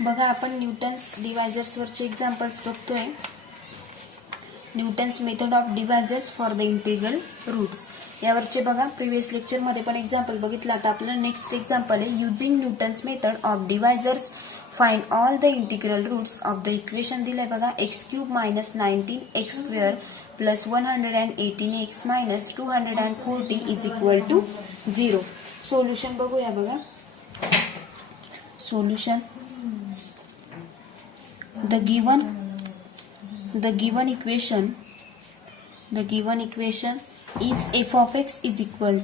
बघा आपण न्यूटन्स डिवायझर्सवरचे एक्झाम्पल्स बघतोय. Newton's method of divisors for the integral roots यावरचे बघा प्रिव्हियस लेक्चरमध्ये पण एक्झाम्पल बघितलं. आता आपलं नेक्स्ट एक्झाम्पल आहे using Newton's method of divisors find all the integral roots of the equation दिलंय बघा. x³ minus 19x² plus 118x minus 240 is equal to 0. Solution बघूया बघा. Solution the given equation is f of x is equal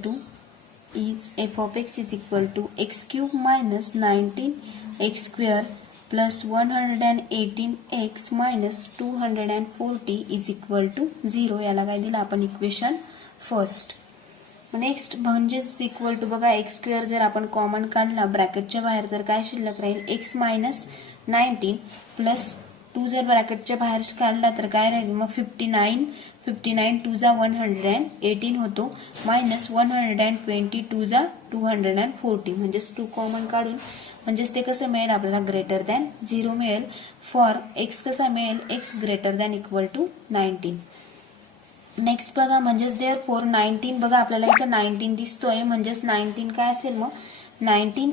to x³ minus 19x² plus 118x minus 240 is equal to 0. याला काय दिलं आपण equation first. Next म्हणजेच equal to बघा x² जर आपण कॉमन काढला ब्रॅकेटच्या बाहेर तर काय शिल्लक राहील x मायनस 19 प्लस 2 जर ब्रॅकेटच्या बाहेर काढला तर काय राहील मग 59 2 जा 118 होतो मायनस 120 2 जा 240 म्हणजेच 2 कॉमन काढून म्हणजेच ते कसं मिळेल आपल्याला ग्रेटर दॅन 0 मिळेल. फॉर x कसा मिळेल x greater than equal to 19. Next बघा म्हणजेच देअरफॉर 19 बघा आपल्याला इथं 19 दिसतोय म्हणजेच 19 काय असेल मग 19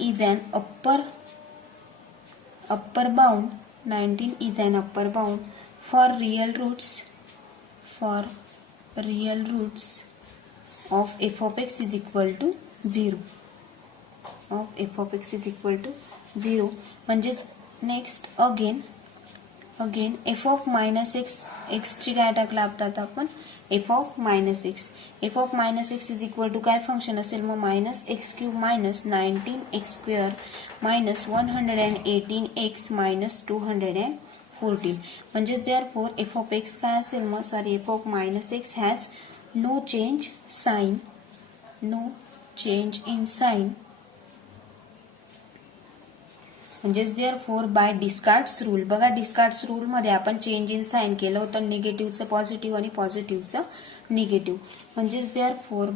is an upper bound 19 is an upper bound for real roots of f of x is equal to 0 म्हणजेच next again f of minus x ची काय टाकला आता आपण f of minus x is equal to काय function असेल मग minus x³ minus 19x² minus 118x minus 240 म्हणजेच देअरफॉर f of x काय असेल मग sorry f of minus x has no change in sign म्हणजेच देअरफॉर बाय डिस्कार्ड्स रूल बघा डिस्कार्ड्स rule मध्ये आपण चेंज इन साइन केलं होतं निगेटिव्हचं पॉझिटिव्ह आणि पॉझिटिव्हचं निगेटिव्ह म्हणजेच therefore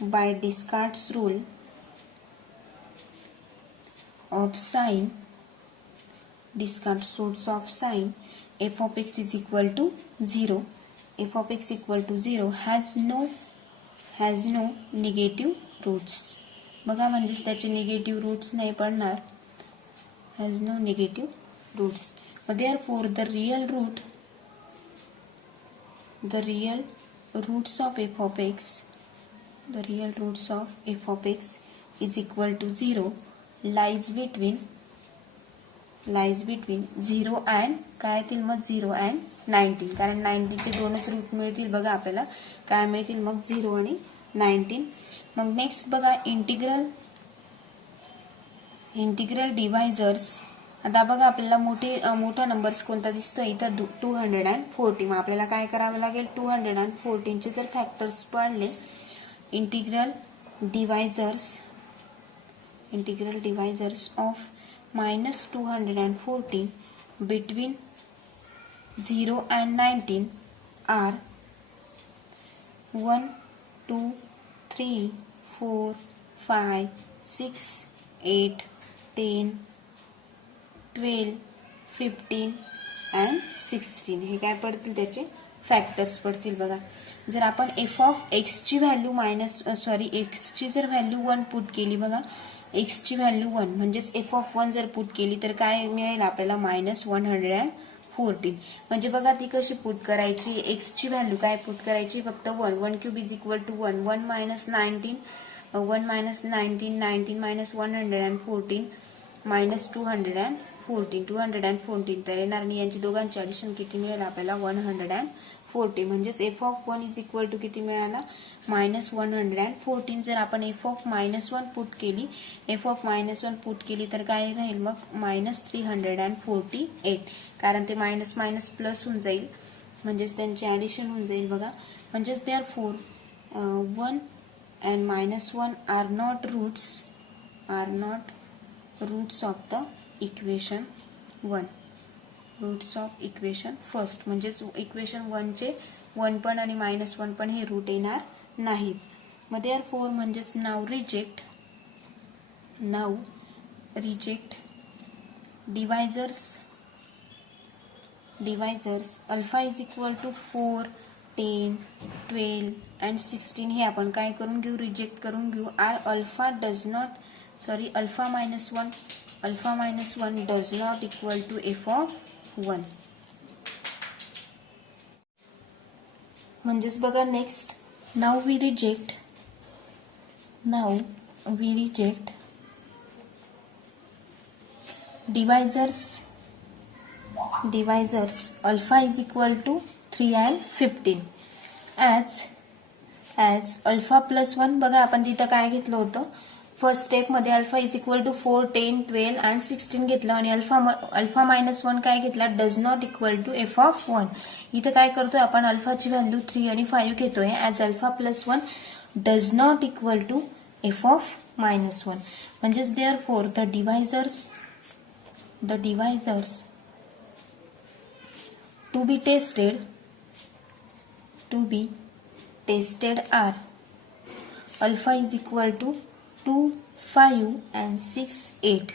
by Descartes' rule of sign f of x is equal to 0 has no negative roots बघा म्हणजेच त्याचे निगेटिव्ह रूट्स नाही पडणार. Has no negative roots. Therefore the real roots of f of x is equal to 0 lies between 0 and काय येतील मग 0 and 19 कारण 19 चे दोनच रूट मिळतील बघा आपल्याला काय मिळतील मग 0 आणि 19. मग नेक्स्ट बघा इंटिग्रल डिवायझर्स. आता बघा आपल्याला मोठा नंबर्स कोणता दिसतोय इथं 240. मग आपल्याला काय करावं लागेल 214 चे जर फॅक्टर्स पाडले integral divisors of minus 240 between 0 and 19 are 1 2 3 4 5 6 8 10 12 15 and 16 हे काय पडतील त्याचे फॅक्टर्स पडतील बघा. जर आपण f of x ची व्हॅल्यू x ची जर व्हॅल्यू 1 पुट केली बघा x ची व्हॅल्यू 1 म्हणजेच f of 1 जर पुट केली तर काय मिळेल आपल्याला मायनस 114 म्हणजे बघा ती कशी पुट करायची x ची व्हॅल्यू काय पुट करायची फक्त 1³ is equal to 1 minus 19 minus 114 minus 214 तर येणार आणि यांची दोघांची ऍडिशन किती मिळेल आपल्याला 140 म्हणजेच f of 1 is equal to किती मिळाला मायनस 114. जर आपण f of -1 पुट केली तर काय राहील मग मायनस 348 कारण ते मायनस मायनस प्लस होऊन जाईल म्हणजेच त्यांची ऍडिशन होऊन जाईल बघा. म्हणजेच therefore 1 and -1 are not roots of the equation 1 roots of equation first म्हणजेच इक्वेशन 1 चे 1 पण आणि -1 पण हे रूट येणार नाहीत. मग देअरफॉर म्हणजेच नाव now reject divisors alpha is equal to 4, 10, 12 and 16 हे आपण काय करून घेऊ, रिजेक्ट करून घेऊ. Are alpha alpha minus one does not equal to F of 1. म्हणजेच बघा next now we reject divisors alpha is equal to 3 and 15 as alpha plus 1. बघा आपण तिथं काय घेतलं होतं, फर्स्ट स्टेप मध्ये alpha is equal to 4, 10, 12 and 16 घेतलं आणि अल्फा मायनस 1 काय घेतला, does not equal to F of 1. इथं काय करतोय आपण, अल्फाची व्हॅल्यू 3 आणि 5 घेतोय as alpha plus 1 does not equal to F of minus 1. म्हणजेच therefore the divisors to be tested are alpha is equal to 2, 5 and 6, 8.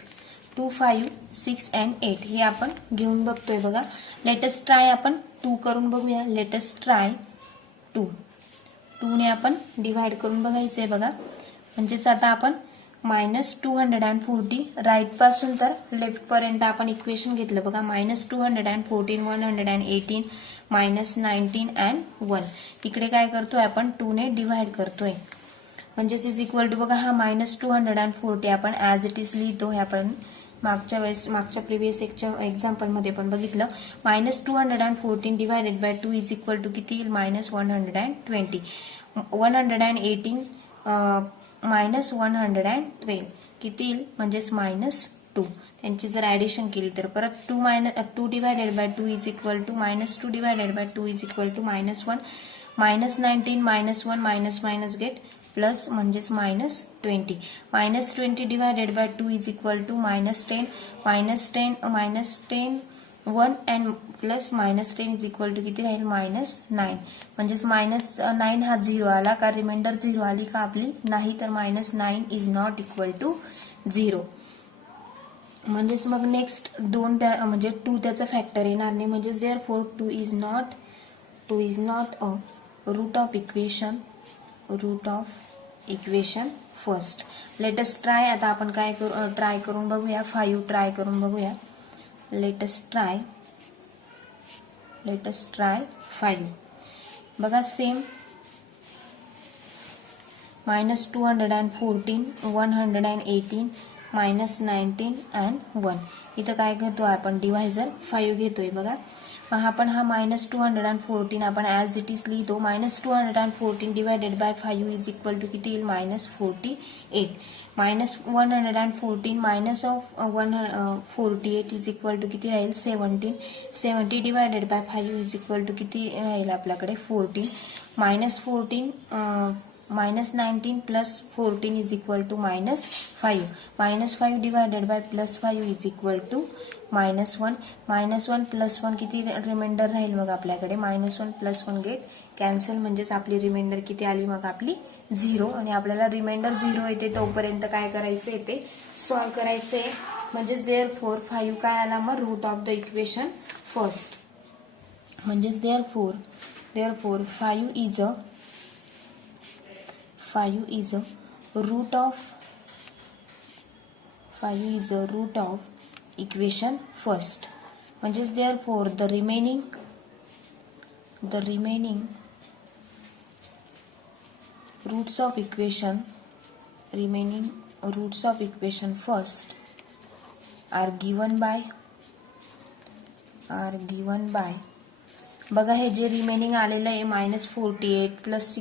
2, 5, 6 and 8 हे आपण घेऊन बघतोय. बघा लेटेस्ट ट्राय आपण 2 करून बघूया. लेटेस्ट ट्राय 2 ने आपण डिवाइड करून बघायचंय. बघा म्हणजेच आता आपण -240 राईट पासून तर लेफ्ट पर्यंत आपण इक्वेशन घेतलं. बघा -214, 118, -19 and 1. इकडे काय करतोय आपण 2 ने डिवाइड करतोय. म्हणजेच इज इक्वल टू बघा हा -240 आपण ऍज इट इज लिहितो. हे आपण मागच्या प्रिव्हियस एक्झाम्पल मध्ये पण बघितलं. -214 divided by 2 is equal to किती येईल, -120. 118 -112 किती येईल, म्हणजेच -2. त्यांची जर ऍडिशन केली तर परत 2 divided by 2 is equal to -2 divided by 2 is equal to -1. -19 -1 minus get plus म्हणजेच -20. -20 divided by 2 is equal to -10. -10 1 and plus -10 is equal to किती राहील, -9. म्हणजेच -9 हा 0 आला का, रिमाइंडर 0 आली का आपली, नाही तर -9 इज नॉट इक्वल टू 0. म्हणजेच मग नेक्स्ट 2 म्हणजे 2 त्याचा फॅक्टर येणार नाही. म्हणजेच therefore 2 is not a root of equation first. Latest try आता आपण काय ट्राय करून बघूया. 5 ट्राय करून बघूया. Latest try 5. बघा सेम -214, 118, -19 and 1. इथं काय घेतो आपण, डिवायझर 5 घेतोय. बघा आपण हा -214 आपण ऍज इट इज लिहितो. -214 divided by 5 is equal to किती येईल, -48. -114 minus of 148 is equal to किती राहील, 17. 70 divided by 5 is equal to किती राहील आपल्याकडे, 14. -19 plus 14 is equal to -5. -5 divided by +5 is equal to -1. -1 plus 1 किती रिमाइंडर राहील मग आपल्याकडे, -1 प्लस 1 गेट कॅन्सल. म्हणजेच आपली रिमाइंडर किती आली मग आपली 0. आणि आपल्याला रिमाइंडर 0 येते तोपर्यंत काय करायचं येते, सॉल्व्ह करायचंय. म्हणजेच देअरफॉर 5 काय आला मग, root of the equation first. म्हणजेच therefore 5 is a root of equation first. म्हणजेच therefore the remaining roots of equation first are given by बघा हे जे रिमेनिंग आलेलं आहे -48 प्लस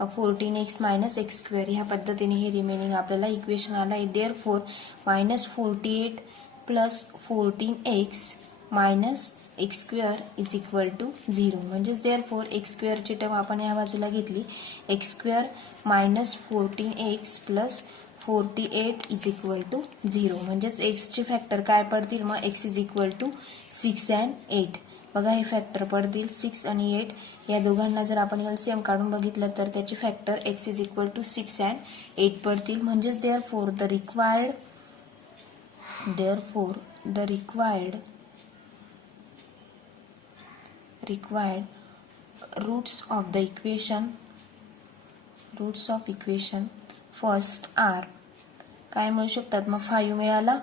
14x मायनस x², ह्या पद्धतीने हे रिमेनिंग आपल्याला इक्वेशन आलं आहे. Therefore -48 plus 14x minus x² is equal to 0. म्हणजेच देअरफॉर x² ची टर्म आपण या बाजूला घेतली, x² minus 14x plus 48 is equal to 0. म्हणजेच x चे फॅक्टर काय पडतील मग, x is equal to 6 and 8. बघा हे फॅक्टर पडतील 6 आणि 8 या दोघांना जर आपण एलसीएम काढून बघितलं तर त्याचे factor x is equal to 6 and 8 पडतील. म्हणजेच therefore the required roots of equation first are काय मिळू शकतात मग 5 मिळाला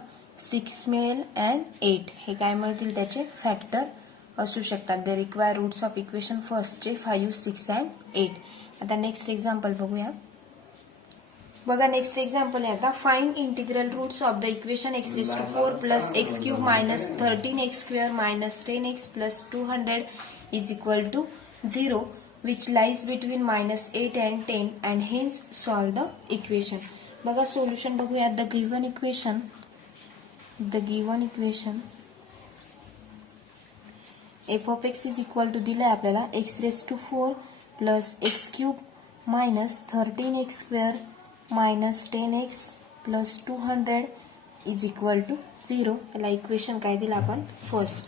6 मिळेल अँड 8 हे काय मिळतील त्याचे फॅक्टर असू शकतात. The require roots of equation फर्स्टचे 5 6 अँड 8. आता नेक्स्ट एक्झाम्पल बघूया. बघा नेक्स्ट एक्झाम्पल आहे आता find integral roots of the equation x raise to 4 plus x cube minus 13x square minus 10x plus 200 is equal to 0 which lies between minus 8 and 10 and hence solve the equation. बघा solution बघूया. The given equation f of x is equal to दिलाय आपल्याला x raise to 4 plus x cube minus 13x square minus 10x plus 200 is equal to 0. याला equation काय दिलं आपण first.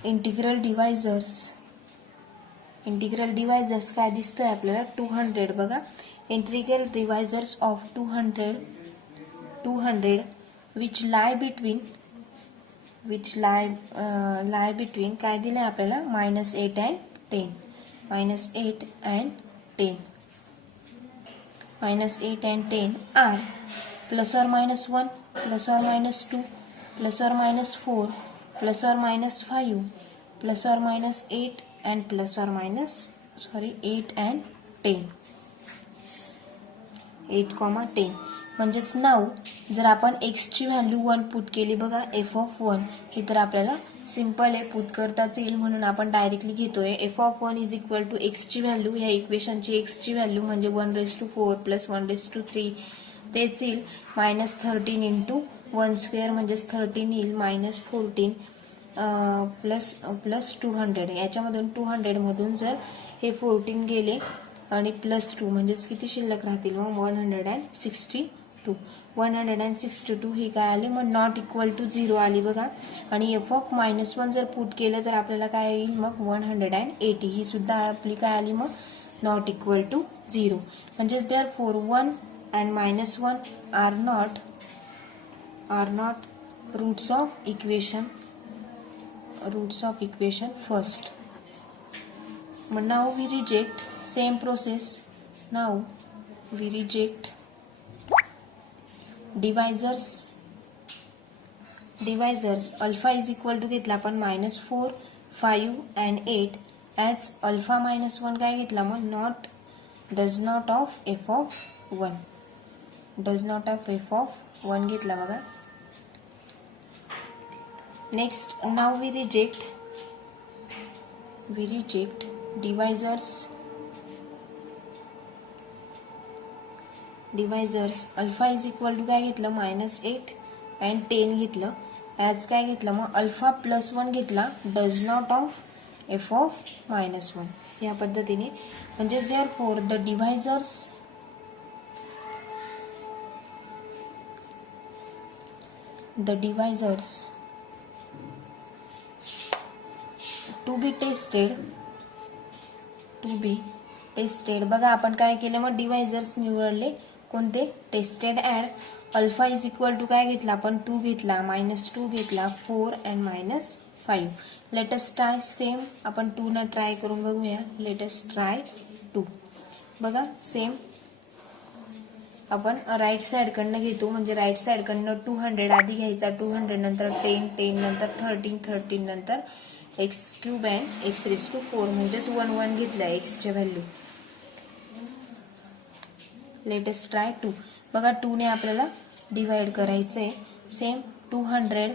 Integral divisors काय दिसतोय आपल्याला 200. बघा integral divisors of 200 which lie between काय दिलंय आपल्याला -8 and 10 -8 and 10 are plus or minus 1 plus or minus 2 plus or minus 4 plus or minus 5 plus or minus 8 and 8 and 10 8, 10 म्हणजेच नाव जर आपण x ची व्हॅल्यू 1 पुट केली बघा f of 1 हे तर आपल्याला सिंपल आहे पुट करताच येईल म्हणून आपण डायरेक्टली घेतोय f of 1 is equal to x ची व्हॅल्यू या इक्वेशनची x ची व्हॅल्यू म्हणजे 1/4 प्लस 1/3 तेच येईल -13 इंटू 1 स्क्वेअर म्हणजेच 13 येईल -14 प्लस 200 याच्यामधून 200 मधून जर हे 14 गेले आणि प्लस 2 म्हणजेच किती शिल्लक राहतील मग 162 ही काय आली मग नॉट इक्वल टू 0 आली बघा. आणि f of -1 जर पुट केलं तर आपल्याला काय येईल मग 180 ही सुद्धा आपली काय आली मग नॉट इक्वल टू 0. म्हणजेच therefore 1 and -1 are not roots of equation first. Now we reject same process. Now we reject divisors alpha is equal to घेतला आपण -4 5 and 8 as alpha -1 काय घेतला मग does not of f of 1 घेतला बघा. Next now we reject divisors alpha is equal to काय घेतलं -8 and 10 घेतलं ॲज काय घेतलं मग अल्फा +1 घेतला does not of f of -1 या पद्धतीने. म्हणजेच therefore the divisors to be tested बघा आपण काय केलं मग डिवायझर्स निवडले कोणते tested and alpha is equal to काय घेतला आपण 2 घेतला -2 घेतला 4 and -5. लेटस ट्राय सेम आपण 2 न ट्राय करून बघूया. लेटस ट्राय 2 बघा सेम आपण राईट साइड कडनं घेतो म्हणजे राईट साइड कडनं 200 आधी घ्यायचा 200 नंतर 10 नंतर 13 नंतर x cube and x raise to 4 म्हणजेच 1 घेतला x ची व्हॅल्यू. लेटेस्ट ट्राय 2 बघा 2 ने आपल्याला डिवाइड करायचंय सेम 200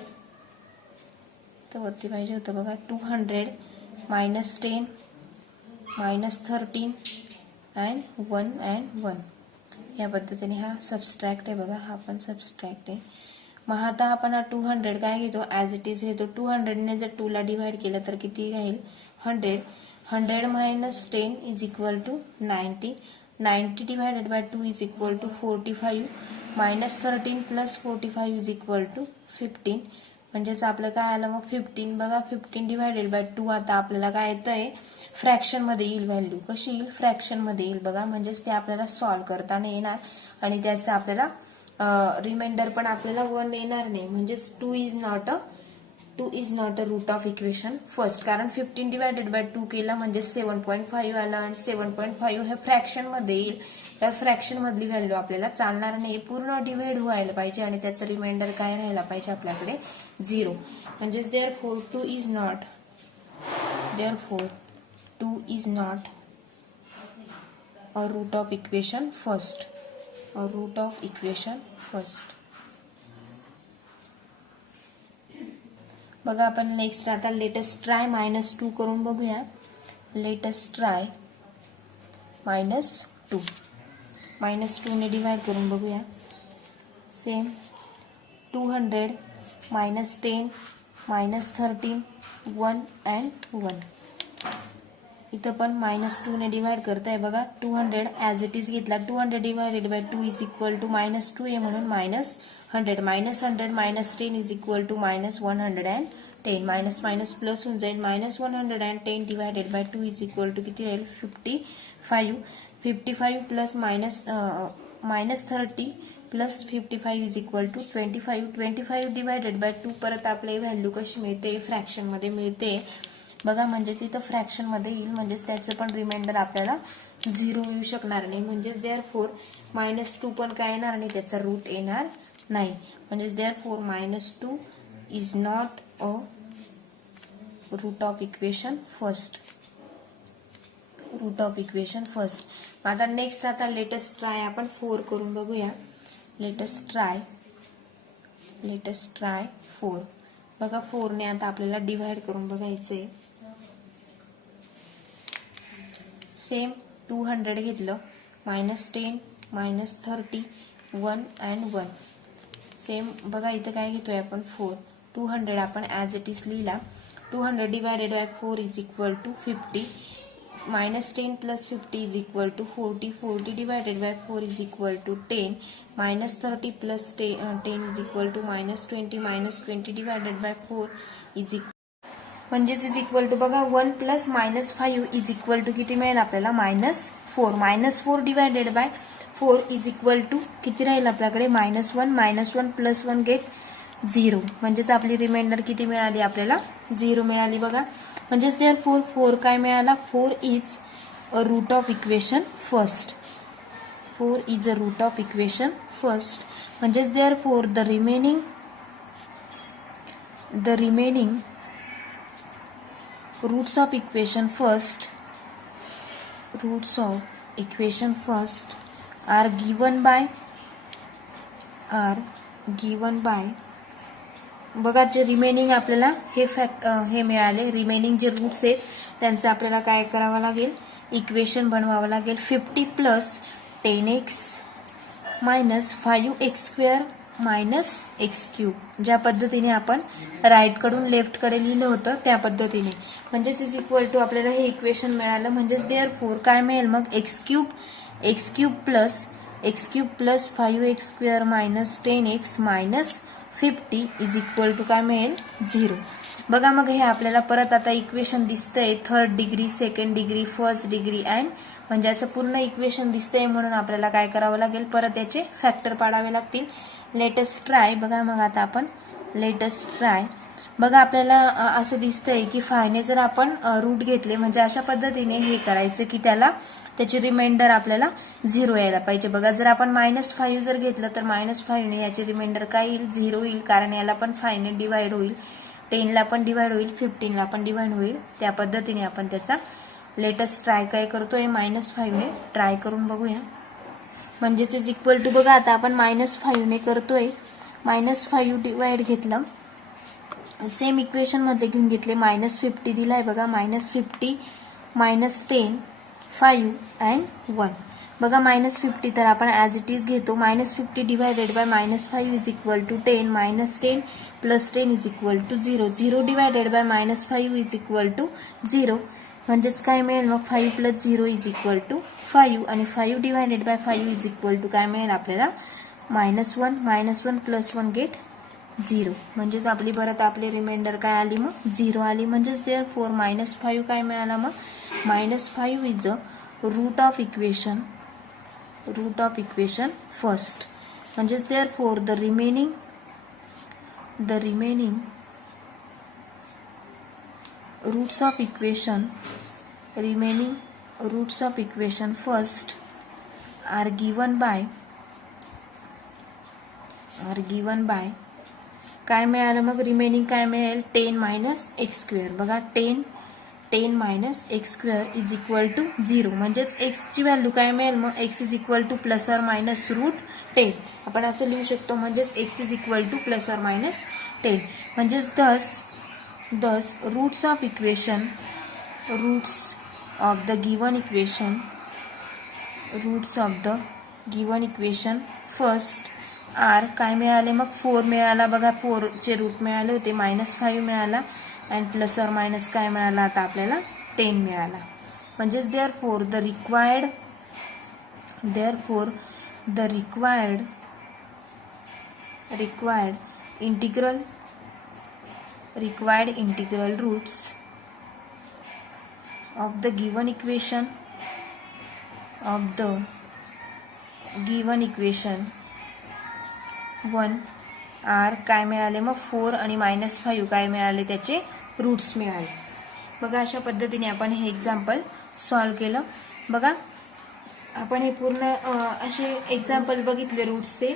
तर वरती पाहिजे होतं बघा 200 -10 -13 अँड 1 या पद्धतीने हा सबस्ट्रॅक्ट आहे बघा हा पण सबस्ट्रॅक्ट आहे. मग आता आपण हा 200 काय घेतो ॲज इट इज घेतो 200 ने जर 2 ला डिवाइड केलं तर किती राहील 100 -10 is equal to 90 divided by 2 is equal to 45 -13 plus 45 is equal to 15 म्हणजेच आपलं काय आलं मग 15. बघा 15 डिवायडेड बाय 2 आता आपल्याला काय येतंय फ्रॅक्शन मध्ये येईल. व्हॅल्यू कशी येईल फ्रॅक्शन मध्ये येईल बघा. म्हणजेच ते आपल्याला सॉल्व्ह करताना येणार आणि त्याचं आपल्याला रिमाइंडर पण आपल्याला 1 येणार नाही. म्हणजेच 2 is not a root of equation first. कारण 15 डिवायडेड बाय 2 केला म्हणजे 7.5 आलं आणि 7.5 हे फ्रॅक्शन मध्ये येईल. या फ्रॅक्शन मधली व्हॅल्यू आपल्याला चालणार नाही, पूर्ण डिवाइड व्हायला पाहिजे आणि त्याचं रिमाइंडर काय राहायला पाहिजे आपल्याकडे 0. म्हणजेच therefore 2 is not a root of equation first. बघा आपण नेक्स्ट आता लेटेस्ट ट्राय -2 करून बघूया. लेटेस्ट ट्राय -2 ने डिवाइड करून बघूया. Same 200 -10 -13 1 and 1. इथं पण -2 ने डिवाइड करताय बघा. 200 ॲज इट इज घेतला. 200 divided by 2 is equal to -2 आहे म्हणून -100 -100 -10 is equal to -110. Minus minus plus होऊन जाईल. -110 divided by 2 is equal to किती राहील 55 plus -30 plus 55 is equal to 25 divided by 2. परत आपल्याला व्हॅल्यू कशी मिळते फ्रॅक्शन मध्ये मिळते बघा. म्हणजेच इथं फ्रॅक्शन मध्ये येईल म्हणजेच त्याचं पण रिमाइंडर आपल्याला 0 येऊ शकणार नाही. म्हणजेच therefore -2 पण काय येणार नाही, त्याचा रूट येणार नाही. म्हणजेच therefore -2 is not a root of equation first. आता नेक्स्ट आता लेटेस्ट ट्राय आपण 4 करून बघूया. लेटेस्ट ट्राय 4 बघा. 4 ने आता आपल्याला डिवाइड करून बघायचंय. सेम 200 घेतलं -10 -30 1 and 1. सेम बघा इथं काय घेतोय आपण 4. 200 आपण ॲज इट इज लिहिला. 200 divided by 4 is equal to 50. -10 plus 50 is equal to 40. 40 divided by 4 is equal to 10. -30 plus 10 is equal to -20. -20 divided by 4 is equal म्हणजेच इज इक्वल टू बघा 1 प्लस -5 इज इक्वल टू किती मिळेल आपल्याला -4. -4 divided by 4 is equal to किती राहील आपल्याकडे -1 plus 1 gate 0. म्हणजेच आपली रिमाइंडर किती मिळाली आपल्याला 0 मिळाली बघा. म्हणजेच therefore 4 काय मिळाला 4 is a root of equation first. म्हणजेच therefore the remaining roots of equation first are given by बघा. जे रिमेनिंग आपल्याला हे मिळाले. रिमेनिंग जे रूट्स आहेत त्यांचं आपल्याला काय करावं लागेल इक्वेशन बनवावं लागेल. 50 plus 10x minus 5x² minus x³ ज्या पद्धतीने आपण राईट कडून लेफ्ट कडे लिहिलं होतं त्या पद्धतीने. म्हणजेच इज इक्वल टू आपल्याला हे इक्वेशन मिळालं. म्हणजेच therefore काय मिळेल मग x³ plus 5x² minus 10x minus 50 is equal to काय मिळेल 0. बघा मग हे आपल्याला परत आता इक्वेशन दिसतंय 3rd degree 2nd degree 1st degree and म्हणजे असं पूर्ण इक्वेशन दिसतंय. म्हणून आपल्याला काय करावं लागेल परत याचे फॅक्टर पाडावे लागतील. लेटेस्ट ट्राय बघा. मग आता आपण लेटेस्ट ट्राय बघा. आपल्याला असं दिसतंय की 5 ने जर आपण रूट घेतले म्हणजे अशा पद्धतीने हे करायचं की त्याची रिमाइंडर आपल्याला 0 यायला पाहिजे बघा. जर आपण -5 जर घेतलं तर -5 ने याची रिमाइंडर काय येईल 0 येईल. कारण याला पण 5 ने डिवाइड होईल. 10 ला पण डिवाइड होईल. 15 ला पण डिवाइड होईल. त्या पद्धतीने आपण त्याचा लेटेस्ट ट्राय काय करतोय -5 ने ट्राय करून बघूया. म्हणजेच इज इक्वल टू बघा. आता आपण -5 ने करतोय. -5 डिवाइड घेतलं. सेम इक्वेशन मध्ये घेऊन घेतले. -50 दिलाय बघा. -50 -10 5 and 1 बघा. -50 तर आपण ॲज इट इज घेतो. -50 divided by -5 is equal to 10. -10 plus 10 is equal to 0. 0 divided by -5 is equal to 0. म्हणजेच काय मिळेल मग 5 प्लस 0 इज इक्वल टू 5 आणि 5 divided by 5 is equal to काय मिळेल आपल्याला -1 प्लस 1 गेट 0. म्हणजेच आपली परत आपली रिमाइंडर काय आली मग 0 आली. म्हणजेच देअरफॉर -5 काय मिळाला मग -5 is a root of equation first. म्हणजेच therefore the remaining roots of equation first are given by काय मिळालं मग रिमेनिंग काय मिळेल 10 - x². बघा 10 - x² इज इक्वल टू 0. म्हणजेच x ची व्हॅल्यू काय मिळेल मग x इज इक्वल टू ±√10. आपण असं लिहू शकतो. म्हणजेच x इज इक्वल टू ±10. म्हणजेच thus roots of the given equation first are काय मिळाले मग 4 मिळाला. बघा 4 चे रूट मिळाले होते -5 मिळाला अँड ± काय मिळाला आता आपल्याला 10 मिळाला. म्हणजेच therefore the required integral roots of the given equation 1 are काय मिळाले मग 4 आणि -5 काय मिळाले त्याचे रूट्स मिळाले. बघा अशा पद्धतीने आपण हे एक्झाम्पल सॉल्व केलं. बघा आपण हे पूर्ण असे एक्झाम्पल बघितले रूट्सचे.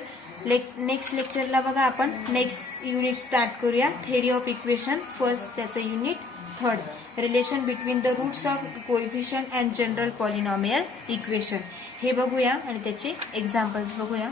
नेक्स्ट लेक्चरला बघा आपण नेक्स्ट युनिट स्टार्ट करूया. थेअरी ऑफ इक्वेशन फर्स्ट त्याचं unit third. Relation between the roots of coefficient and general polynomial equation हे बघूया आणि त्याचे एक्झाम्पल्स बघूया.